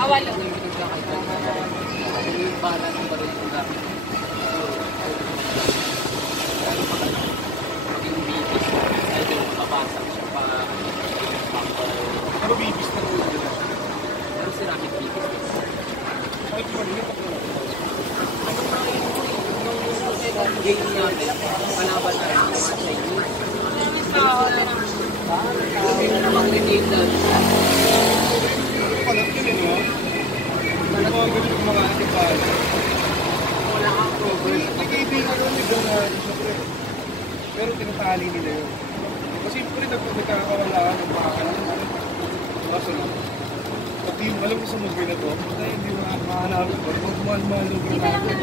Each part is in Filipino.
Awalo. Bahala ng baril ko lang. Yung bibis, ay doon mabasag siya pa. Pero bibis na rin nila. Pero ceramic bibis. Ay, maliit ako. Nung game natin, palaban na rin mga Chinese. Hindi na namang related. Palat yun eh, no? Mga ganito mga antipal. Wala kang progress. May kaibigan nun ni Don siyempre. Pero tinatali nila yun. Kasi siyempre nagkakawalaan ng mga kanan. Kaso no? Pati yung alam ko sa mobile na to, dahil hindi makahanapin ko. Magmahal-mahal yung natin.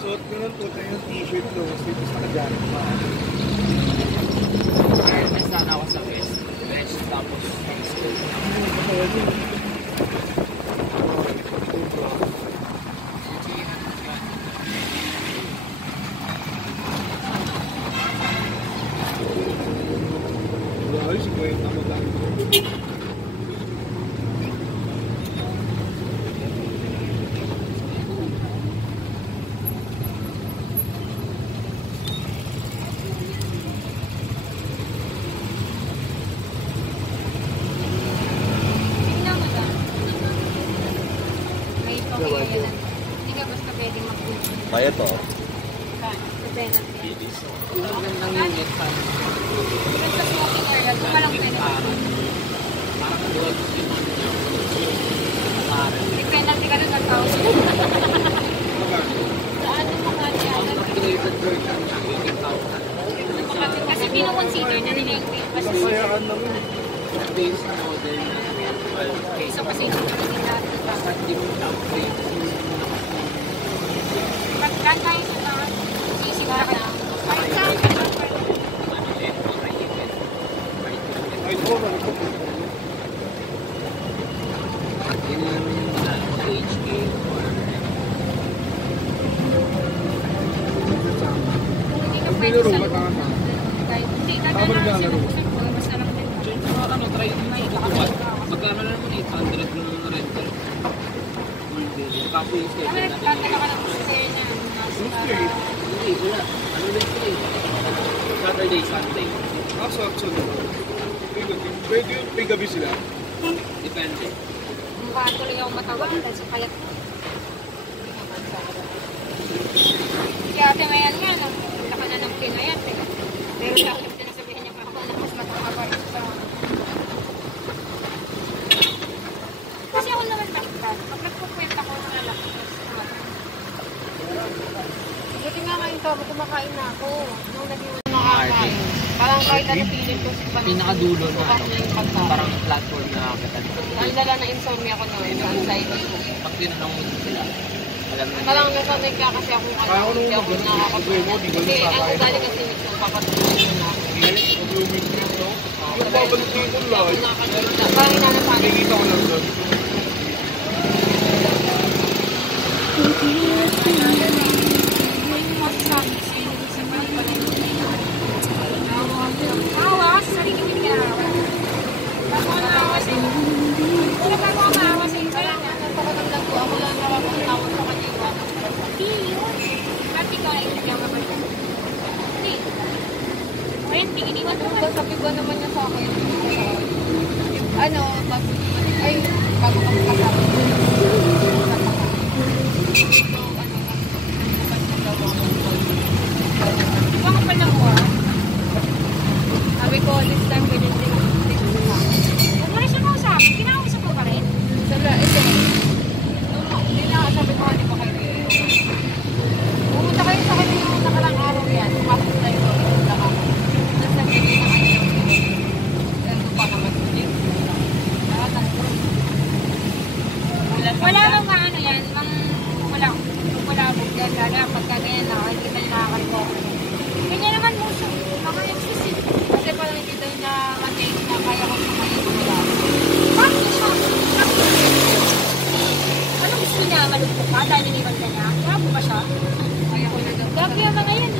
Suot ko nun po tayo yung t-shirt ko, tapos nakagamit pa. Ay, sana ako sa West. Tapos high school. Ay, si Kuya naman lang. Hindi ka basta pwedeng mag-book. Kaya to. Sa penalty. Yung magandang unit pa. Even sa smoking area, kung walang penalty. Parang doon yung May penalty ka rin 1,000. Saan yung Makati ang Island? upgraded version niya, 80,000. Kasi pino-consider na nila yung kasi Sayaan naman. Base model na 12K. so kasi hindi nila Dapat di mo upgrade. pag tayo sa taas, sisigara ka na. Kahit saan ka na. Ay, ito ba? Yun lang yung mga HK or Hindi ka Ang pwede pinuro, sa ba't ang ata? hindi, Tama dadaan rin lang lang, sila laro. kung saan basta lang din. ano, try may ikakat. Magkano na naman 800 yung rental. Tapos yung schedule natin. Nagkakala ka lang sa kaya niya. Hindi, wala. Ano din sila eh? Saturday, Sunday. Ah, so actually, pwede yung may gabi sila. Depende. Mukha tuloy ako matawa dahil sa payat ko. Kaya ate mayan nga, nagpunta ka na ng pinayat eh. Pero sa akin, sinasabihin niya pa ako na mas matangaba sa... Kasi ako naman baliktad. Pag nagpukwenta ko ng lalaki, buti nga ngayon to, kumakain na ako. Nung naging nakakain. Parang kahit ano pilit ko sa Pinakadulo na ano, parang platform na kita. ang lala na insomnia ko noon, sa anxiety ko. Pag tinanong mo sila, alam na Talagang nasanay ka kasi ako Kaya ako nung hindi ako nakakapagod. Kasi ang ugali kasi nito, papatuloy na ako. Mag-rooming ko yun, no? Yung babalik dito lang. Parang hinanasahan. Nakikita ko lang doon. Awa sa sarili ko niya. Bago na awa sa inyo. Pero bago ako maawa sa inyo, kaya nga, napakatagdag ko. Ako lang nakapagtawag sa kanya iwan. Hindi yun. Ba't ikaw na inagyan ka ba siya? Hindi. 20, iniwan mo ba? Sabi ba naman niya sa akin? Ano, bago ka magkasama. Baka pala mo sabi ko, this time ganyan din. Huwag mo rin siya mausap. Kinausap ko pa rin? Sala, ito. Hindi na, sabi ko, hindi pa kayo. Pumunta kayo sa kanya yung nakarang araw yan. Pasok tayo ko. Pumunta ka. Nasa ganyan na kayo. Ganito pa naman. Lahat ang gagana, pagka ganyan na, nakikita niya nakakalbo. Ganyan naman mo siya. Ako yung susi. Kasi pala nakikita niya matik na kaya ko sumayin ko nila. Bakit siya? Ano gusto niya? Malugpo ka? Dahil niniwan ka niya? Grabe ba siya? Kaya ko na daw. Grabe yung mga yan.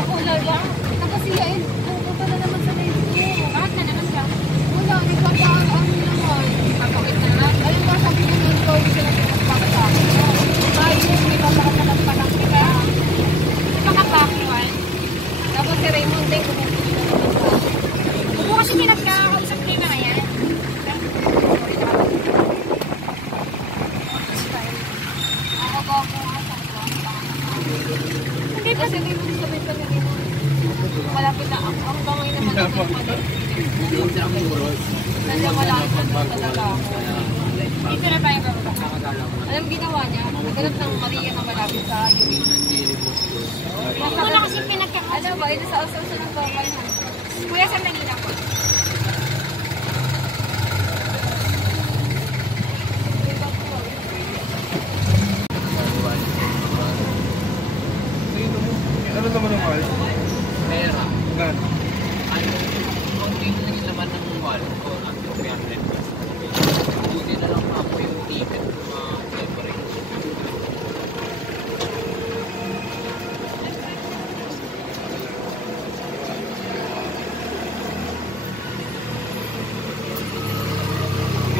Ako lala. Nakasiyain. Pupunta na naman sa medyo. Bakit na naman siya? Wala. Nagpapaan naman. Papakit na lang. Alam mo, sabi niya nung ikaw gusto na pinagpapasama. Ayun, may papakit na lang palang kita. Napaka-backwan. Tapos si Raymond din kumukulit na naman sa akin. Huwag kasi pinagkakausap ko yung mga yan. Hindi pa sabi mo sabi pa ni Raymond. Malapit na ako. Ang bangay naman ako. Yung sa aking urol. Nandiyan malapit na talaga ako. Dito na tayo bababa. Nakakala ko. Alam ginawa niya, naghanap ng Maria na malapit sa UAE. Wala kasi pinagkakausap. Ano ba? Ito sa usaw-usaw ng bawal ha. Kuya, saan nagina ko? Ano naman ang mahal? Pera. Gan. Ano? Kung dito na yung laman ng wall ko, ang 300. Buti na lang ako yung ticket ng mga favorite.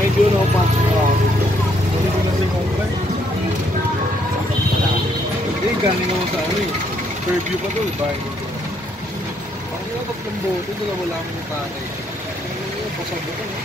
Medyo nakapasok na ako dito. Hindi ko na siya comply. Hindi, galing ako sa ano eh. Fairview pa to, bahay ko. Parang yung tatlong bote, dalawa lang yung tatay. Ano yung pasado ko, no?